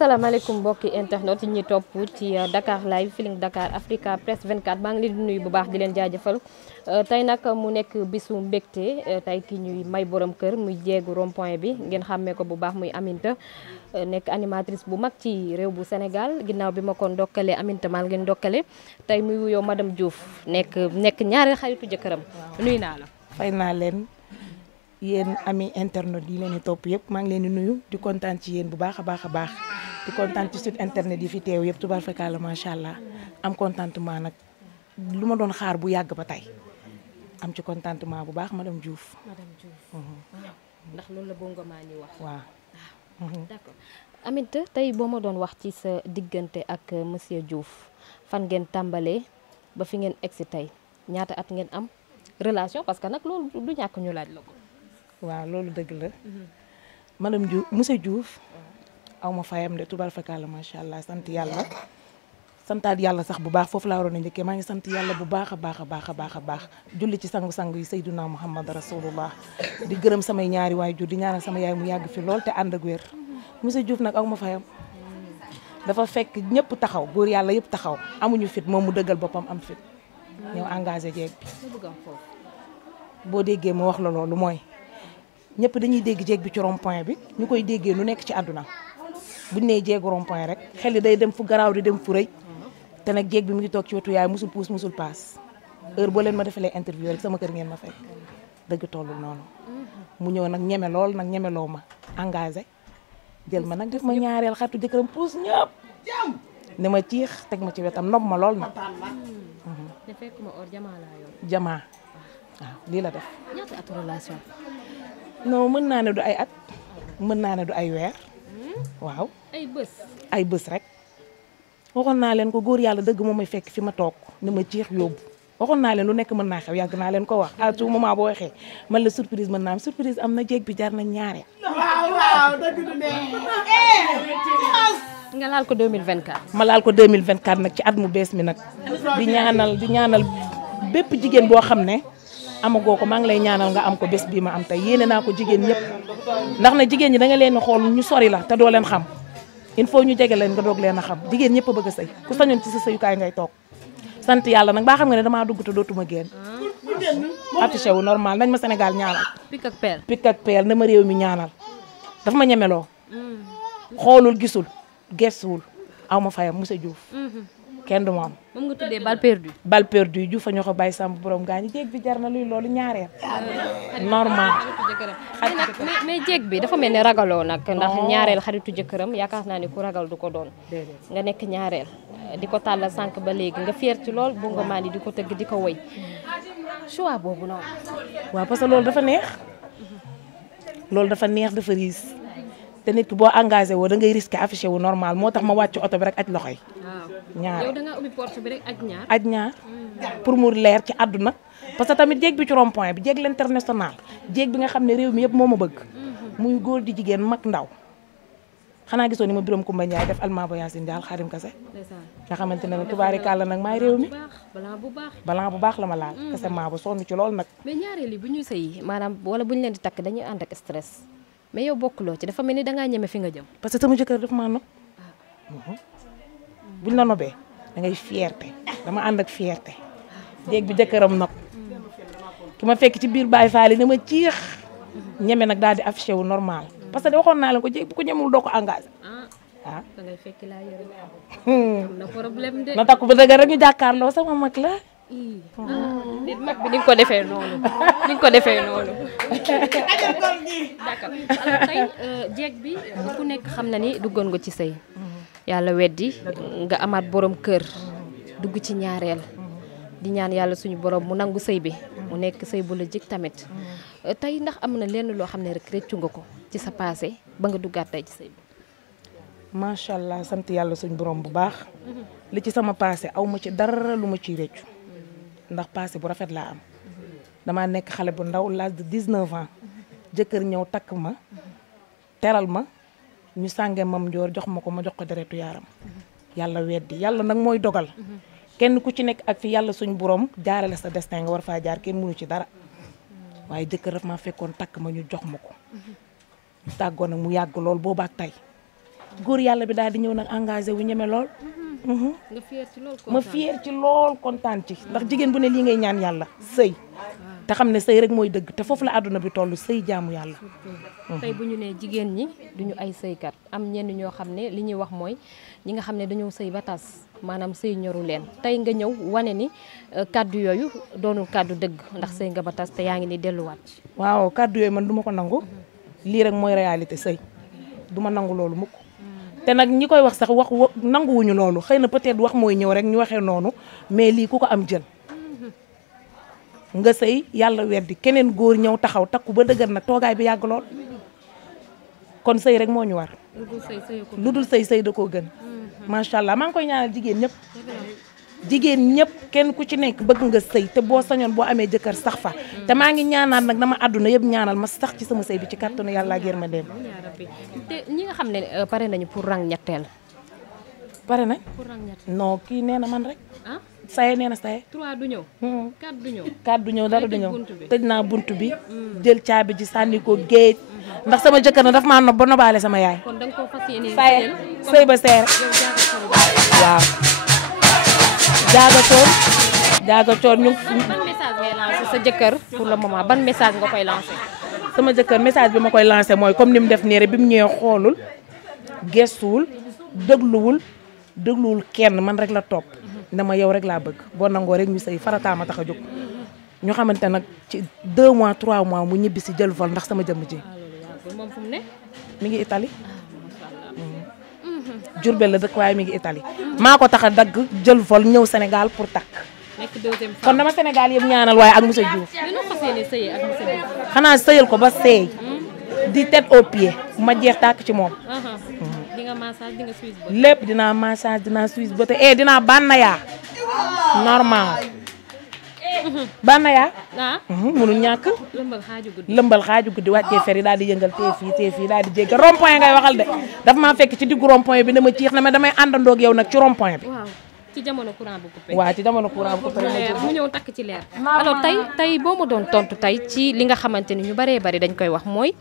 asalaamaaleykum mbokki internet yi ñuy topp ci Dakar live Feeling Dakar Africa Presse 24 maa ngi leen di nuyu bu baax di leen jaajëfal tey nag mu nekk bisu mbégte tey ki ñuy may borom kër muy jéegu rond point bi ngeen xàmmee ko bu baax muy Aminta nekk animatrice bu mag ci réew bu Sénégal ginnaaw bi ma ko ndokkalee Aminta maa ngi leen ndokkale tey muy wuyoo madame Diouf nekk ñaari xaritu jëkkëram nuyu naa la. fay naa leen yéen ami internet yi leen di topp yëpp maa ngi leen di nuyu di kontaan ci yéen bu baax a baax a baax di kontaan ci site internet yi fi teew yëpp tubaar fakala macha allah am contentement nag lu ma doon xaar bu yàgg ba tey am ci contentement bu baax madame Diouf. madame Diouf. ndax loolu la bongo maa ni wax. waaw. d'accord Aminta tey boo ma doon wax ci sa diggante ak monsieur Diouf fan ngeen tàmbalee ba fi ngeen egsi tey ñaata at ngeen am relation parce que nag loolu du ñàkk ñu laaj la ko. waaw loolu dëgg la madame Diouf monsieur Diouf aw ma fayam de tubaar fakala macha allah sant yàlla santaat yàlla sax bu baax foofu laa waroon a njëkkee maa ngi sant yàlla bu baax a baax a baax a baax a baax julli ci sangu-sang yi sayduna muhammad rasulullah di gërëm samay ñaari waajur di ñaanal sama yaay mu yàgg fi lool te ànd ak wér monsieur Diouf nag aw ma fayam dafa fekk ñëpp taxaw góor yàlla yëpp taxaw amuñu fit moom mu dëggal boppam am fit ñëw engagé jeeg bi boo déggee ma wax la loolu mooy ñëpp dañuy dégg jeeg bi ci rond point bi ñu koy déggee lu nekk ci àdduna buñ nee jeegu rond point rek xel yi day dem fu garaaw di dem fu rëy te nag jeeg bi mu ngi toog ci wetu yaay musul puus musul paas heure boo leen ma defalee interview rek sama kër ngeen ma fekk dëgg tollul noonu mu ñëw nag ñeme lool nag ñemeloo ma engagé jël ma nag def ma ñaareel xaritu jëkkëram puus ñëpp ne ma ciix teg ma ci wetam nopp ma lool nag jamaa waaw lii la def ñaata at relation. non mën naa ne du ay at mën naa ne du ay weer waaw ay bés rek waxoon naa leen ko góor yàlla dëgg moom may fekk fi ma toog ni ma ciix yóbbu waxoon naa leen lu nekk mën naa xew yàgg naa leen ko wax à tout moment boo waxee man la surprise mën naa am surprise am na jéeg bi jar na ñaare. waaw dëgg du ne. nga laal ko 2024. ma laal ko 2024 nag ci at mu bees mi nag di ñaanal bépp jigéen boo xam ne amagoo ko maa ngi lay ñaanal nga am ko bés bii ma am tey yéene naa ko jigéen ñëpp ndax na jigéen ñi da nga leen a xool ñu sori la te doo leen xam il faut ñu jege leen nga doog leen a xam jigéen ñëpp a bëgg a sëy ku sañoon ci sa sëyukaay ngay toog sant yàlla nag baa xam nga ne damaa dugg te dootuma génn affiché wu normal nañ ma Sénégal ñaanal pik ak peel na ma réew mi ñaanal dafa ma ñemeloo xoolul gisul gestuwul aw ma fayam monsieur Diouf kenn du moom nga tuddee bal perdu Diouf fa ñoo ko bàyyi sàmm borom gaañu jéeg bi jar na luy loolu ñaareel normal mais jéeg bi dafa mel ni ragaloo nag ndax ñaareel xaritu jëkkëram yaakaar naa ni ku ragal du ko doon nga nekk ñaareel di ko tàllal sànq ba léegi nga fier ci lool bu nga maa ni di ko tëgg di ko woy choix boobu noonu waaw parce que loolu dafa neex dafa riis te nit ki boo engagé woo da ngay risqué affiché wu normal moo tax ma wàcc oto bi rek aj loxo yi ñaar yow da nga ubbi porte bi rek aj ñaar pour mu leer ci àdduna parce que tamit jéeg bi ci rond point bi jéeg l'international jéeg bi nga xam ne réew mi yëpp moo ma bëgg muy góor di jigéen mag ndaw xanaa gisoo ni ma Biram Kumba Njaay def almaa ba Yaasin Jaal Xaadim Kase nga xamante ne tubaari kàlla nag maay réew mi balan bu baax la ma laal kase maa ba sonn ci lool nag mais ñaareel yi bu ñuy sëy maanaam wala bu ñu leen di takk dañuy ànd ak stress mais yow bokkuloo ci dafa mel ni dangaa ñeme fi nga jëm parce que sama jëkkër daf maa nopp buñ la nobee da ngay fierté dama ànd ak fierté jéeg bi jëkkëram nopp ki ma fekk ci biir Baye Fall ne ma ciix ñeme nag daal di affiché wu normal parce que waxoon naa leen ko jéeg bu ko ñemul doo ko engagé da ngay fekk laa yore na problème de na takku ba dëgg rek ñu jàkkaarloo sama mag la nit mag bi ni nga ko defee noonu d'accord alors tey jeeg bi ku nekk xam na ni duggoon nga ci sëy yàlla weddi nga amaat borom kër dugg ci ñaareel di ñaan yàlla suñu borom mu nangu sëy bi mu nekk sëy bu la jik tamit tey ndax am na lenn loo xam ne rek rëccu nga ko ci sa passé ba nga duggaat tey ci sëy bi macha allah sant yàlla suñu borom bu baax li ci sama passé aw ma ci dara lu ma ciy rëccu ndax passé bu rafet laa am damaa nekk xale bu ndaw l'âge de 19 ans jëkkër ñëw takk ma teral ma ñu sànge mam njoor jox ma ko ma jox ko deretu yaaram yàlla weddi yàlla nag mooy dogal kenn ku ci nekk ak fi yàlla suñ borom jaarale sa destin nga war faa jaar kenn mënu ci dara waaye jëkkër daf ma fekkoon takk ma ñu jox ma ko ñu tàggoon nag mu yàgg lool boobaak tey góor yàlla bi daal di ñëw nag engagé wu ñeme lool. nga fier ci lool ma fier ci lool kontaan ci ndax jigéen bu ne lii ngay ñaan yàlla sëy te xam ne sëy rek mooy dëgg te foofu la àdduna bi toll sëy jaamu yàlla. tey bu ñu nee jigéen ñi duñu ay sëykat am ñenn ñoo xam ne li ñuy wax mooy ñi nga xam ne dañoo sëy ba tas maanaam sëy ñoru leen tey nga ñëw wane ni kàddu yooyu doonul kàddu dëgg ndax sëy nga ba tas te yaa ngi ni delluwaat. waaw kàddu yooyu man du ma ko nangu lii rek mooy réalité sëy du ma nangu loolu mukk te nag ñi koy wax sax wax nanguwuñu loolu xëy na peut-être wax mooy ñëw rek ñu waxee noonu mais lii ku ko am jël nga sëy yàlla weddi keneen góor ñëw taxaw takku ba dëgër nag toogaay bi yàgg lool kon sëy rek moo ñu war lu dul sëy da koo gën macha allah maa ngi koy ñaanal jigéen ñëpp kenn ku ci nekk bëgg nga sëy te boo sañoon boo amee jëkkër sax fa te maa ngi ñaanaat nag dama àdduna yëpp ñaanal ma sax ci sama sëy bi ci kàttanu yàlla ak yërmandeem. te ñi nga xam ne pare nañu pour rang ñetteel. pare nañ non kii nee na man rek. saye nee na saye. 3 du ñëw. 4 du ñëw. 4 du ñëw dara du ñëw tëj naa buntu bi jël caabi ji sànni ko géej ndax sama jëkkër na daf maa nob ba nobaale sama yaay. kon da nga koo fas yéene saye sëy ba seere waaw. jaaga coor ñu. ban message ngay lancé sa jëkkër pour le moment ban message nga koy lancé. sama jëkkër message bi ma koy lancé mooy comme ni mu def nii rek bi mu ñëwee xoolul gestuwul dégluwul kenn man rek la topp dama yow rek laa bëgg boo nangoo rek ñu sëy farataa ma tax a jóg ñu xamante nag ci 2 mois 3 mois mu ñibbi si jël vol ndax sama jëmm ji. moom fu mu ne. mi ngi Italie. Jurbel la dëkk waaye mi ngi Italie maa ko tax a dagg jël vol ñëw Sénégal pour takk. nekk deuxième kon dama Sénégal yëpp ñaanal waaye ak monsieur Diouf. dina fas yéene sëyee ak monsieur Diouf. xanaa sëyal ko ba seey. di tête aux pieds ma jeex tàkk ci moom. di nga massage di nga Suisse ba. lépp dinaa massage dinaa Suisse ba te dinaa bànnayaa normal. bànnayaa. mënul ñàkk. lëmbal xaaju guddi wàccee fer yi daal di yëngal tee fii daal di jéggi rond point ngay waxal de daf maa fekk ci diggu rond point bi dama ciix na ma damay àndandoo ak yow nag ci rond point bi. waaw ci jamono courant bu coupé. waaw ci jamono courant bu coupé mu ñëw takk ci leer. alors tey boo ma doon tontu tey ci li nga xamante ni ñu baree bari dañ koy wax mooy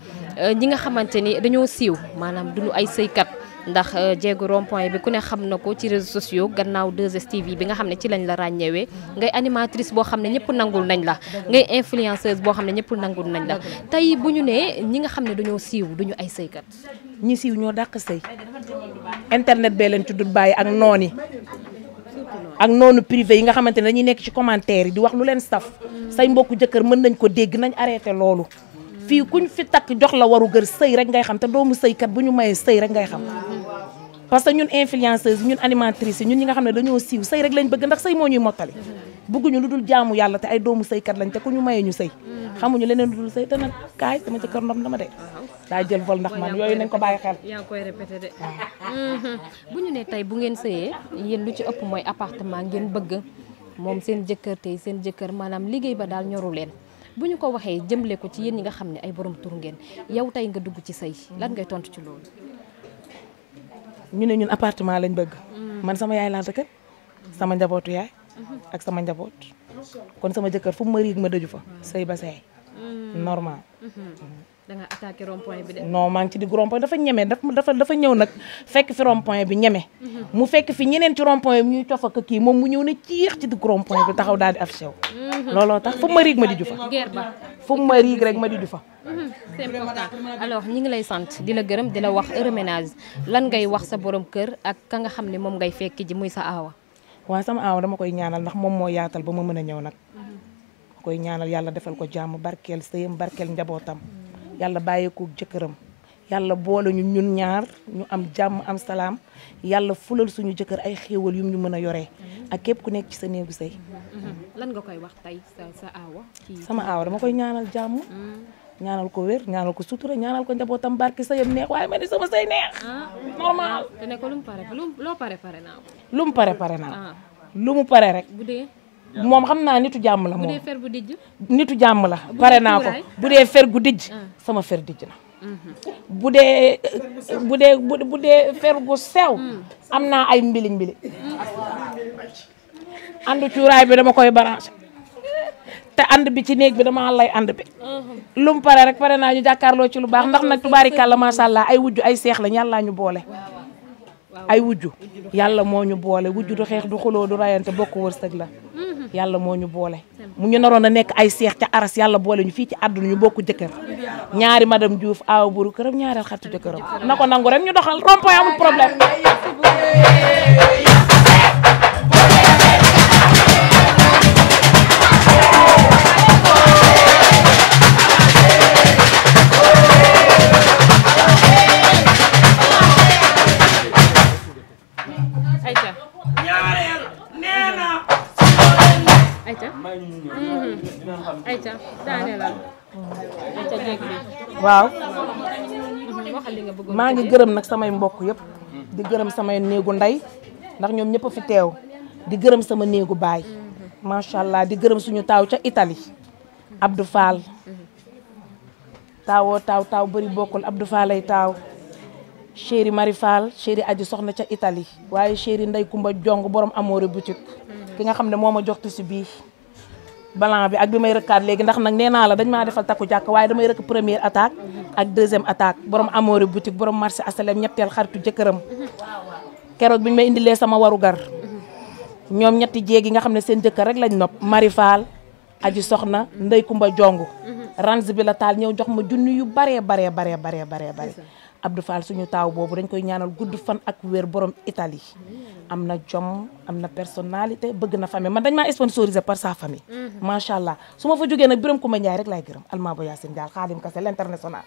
ñi nga xamante ni dañoo siiw maanaam duñu ay sëykat ndax jéegu rond point bi ku ne xam na ko ci réseaux sociaux gannaaw 2STV bi nga xam ne ci lañ la ràññeewee ngay animatrice boo xam ne ñëpp nangul nañ la ngay influenceuse boo xam ne ñëpp nangul nañ la tey bu ñu nee ñi nga xam ne dañoo siiw duñu ay sëykat. ñi siiw ñoo dàq sëy internet bee leen ci dul bàyyi ak noon yi ak noonu privé yi nga xamante ne dañuy nekk ci commentaire yi di wax lu leen saf say mbokku jëkkër mën nañ ko dégg nañ arrêté loolu fii kuñ fi takk jox la waru gër sëy rek ngay xam te doomu sëykat bu ñu mayee sëy rek ngay xam parce que ñun influenceuse ñun animatrice ñun ñi nga xam ne dañoo siiw sëy rek lañ bëgg ndax sëy moo ñuy mottali bëgguñu lu dul jaamu yàlla te ay doomu sëykat lañ te ku ñu mayee ñu sëy xamuñu leneen lu dul sëy te nag kaay sama jëkkër ndom dama de daa jël vol ndax man yooyu nañ ko bàyyi xel. yaa ngi koy répété de. bu ñu ne tey bu ngeen sëyee yéen lu ci ëpp mooy appartement ngeen bëgg moom seen jëkkër tey seen jëkkër maanaam liggéey ba daal ñoru leen bu ñu ko waxee jëmle ko ci yéen ñi nga xam ne ay borom tur ngeen yow tey nga dugg ci sëy lan ngay tontu ci loolu. ñu ne ñun appartement lañ bëgg. man sama yaay laa dëkk sama njabootu yaay. ak sama njaboot. kon sama jëkkër fu mu ma riig ma dëju fa sëy ba seey normal. da nga attaqué rond point bi de. non maa ngi ci digg rond point dafa ñeme dafa ñëw nag fekk fi rond point bi ñeme. mu fekk fi ñeneen ci rond point bi ñuy cof ak kii moom mu ñëw ne ciix ci digg rond point bi taxaw daal di affiché wu. looloo tax fu mu ma riig ma diju fa. guerre ba fu mu ma riig rek ma diju fa. c'est important alors ñi ngi lay sant di la gërëm di la wax heureux ménage lan ngay wax sa borom kër ak ka nga xam ne moom ngay fekk ji muy sa aawa. waaw sama aawa dama koy ñaanal ndax moom moo yaatal ba ma mën a ñëw nag. koy ñaanal yàlla defal ko jàmm barkeel sëyam barkeel njabootam. yàlla bàyyeeku jëkkëram yàlla boole ñu ñun ñaar ñu am jàmm am salaam yàlla fulal suñu jëkkër ay xéewal yum ñu mën a yoree ak képp ku nekk ci sa néegu sëy. lan nga koy wax tey sa aawa. sama aawa dama koy ñaanal jàmm. ñaanal ko wér ñaanal ko sutura ñaanal ko njabootam barke sëyam neex waaye ma ni sama sëy neex. normal. te ne ko lu mu pare loo pare naa ko. lu mu pare naa lu mu pare rek. bu dee. moom xam naa nitu jàmm la moom bu dee fer bu dijj. nitu jàmm la pare naa ko bu dee fer gu dijj sama fer dijj na bu dee fer gu sew am naa ay mbili ànd cuuraay bi dama koy branché te ànd bi ci néeg bi dama lay ànd bi lu mu pare rek pare naa ñu jàkkaarloo ci lu baax ndax nag tubaarikàlla macha allah ay wujju ay seex lañ yàlla ñu boole ay wujju yàlla moo ñu boole wujju du xeex du xuloo du rayante bokk wërsëg la yàlla moo ñu boole mu ñu naroon a nekk ay seex ca aras yàlla boole ñu fii ci àdduna ñu bokk jëkkër ñaari madame Diouf aaw buru këram ñaareel xattu jëkkëram na ko nangu rek ñu doxal rond-point amul problème waaw maa ngi gërëm nag samay mbokk yëpp di gërëm samay néegu ndey ndax ñoom ñëpp a fi teew di gërëm sama néegu baay macha allah di gërëm suñu taaw ca Italie Abdou Fall taawoo taaw bëri bokkul Abdou Fall ay taaw chéri Marie Fall chéri aji soxna ca Italie waaye chéri Ndey Kumba Jong borom amoore boutique ki nga xam ne moo ma jox ci bii balan bi ak bi may rëkkaat léegi ndax nag nee naa la dañ maa defal takku jàkk waaye damay rëkk première attaque ak deuxième attaque borom amoore boutique borom marché asalem ñetteel xaritu jëkkëram keroog bi ñu may indilee sama warugar ñoom ñetti jéeg yi nga xam ne seen jëkkër rek lañ nopp Marie Fall aji soxna Ndey Kumba Jong range bi la taal ñëw jox ma junni yu baree Abdou Fall suñu taaw boobu dañ koy ñaanal gudd fan ak wér borom Italie am na jom am na personnalité bëgg na famille man dañ maa sponsorisé par sa famille macha allah su ma fa jógee nag Biram Kumba Njaay rek laay gërëm Alma Bo Yacine Dial Xaadim Kase l'international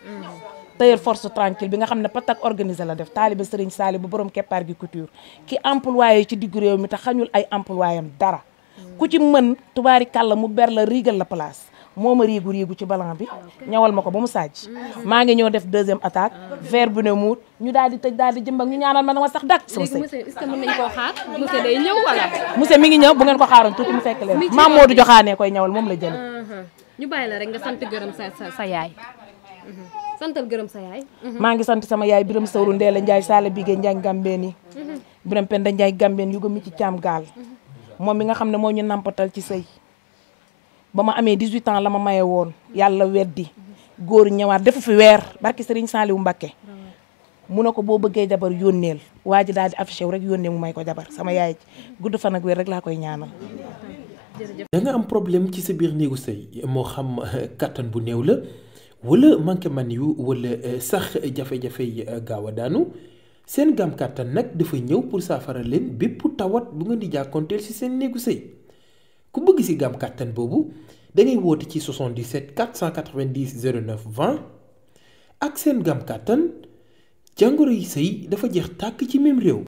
tailleur force tranquille bi nga xam ne patak organisé la def taaliba Sëriñ Saali bu borom keppaar gi couture ki employé ci diggu réew mi te xañul ay employé am dara ku ci mën tubaari kàlla mu ber la riigal la place moo ma riigu ci balan bi ñawal ma ko ba mu sàjj maa ngi ñëw def deuxième attaque vert bu ne muut ñu daal di tëj daal di jëmbak ñu ñaanal ma dama sax dak sama sëy monsieur est-ce que mën nañu koo xaar monsieur day ñëw wala monsieur mi ngi ñëw bu ngeen ko xaaroon tuuti mu fekk leen maam Modou Joxaane koy ñawal moom la jël ñu bàyyi la rek nga sant gërëm sa yaay santal gërëm sa yaay maa ngi sant sama yaay Biram Sawru Ndeela Njaay Saala Bigé Njaay Gambeen yi Biram Penda Njaay Gambeen yu ko mi ci caam gaal moom mi nga xam ne moo ñu nampatal ci sëy ba ma amee 18 ans la ma maye woon yàlla weddi góor ñëwaat defu fi weer barki Serigne Saliou Mbacké mu ne ko boo bëggee jabar yónneel waa ji daal di affiché wu rek yónnee mu may ko jabar sama yaay gudd fan ak weer rek laa koy ñaanal. da nga am problème ci sa biir néegu sëy moo xam kattan bu néew la wala manqué man yu wala sax jafe-jafe yi gaaw a daanu seen gam kattan nag dafa ñëw pour saafara leen bépp tawat bu nga di jàkkoonteel ci seen néegu sëy ku bëgg ci gam kattan boobu da ngay woote ci 77 490 09 20 ak seen gam kattan jàngoro yi sëy dafa jeex tàkk ci même réew.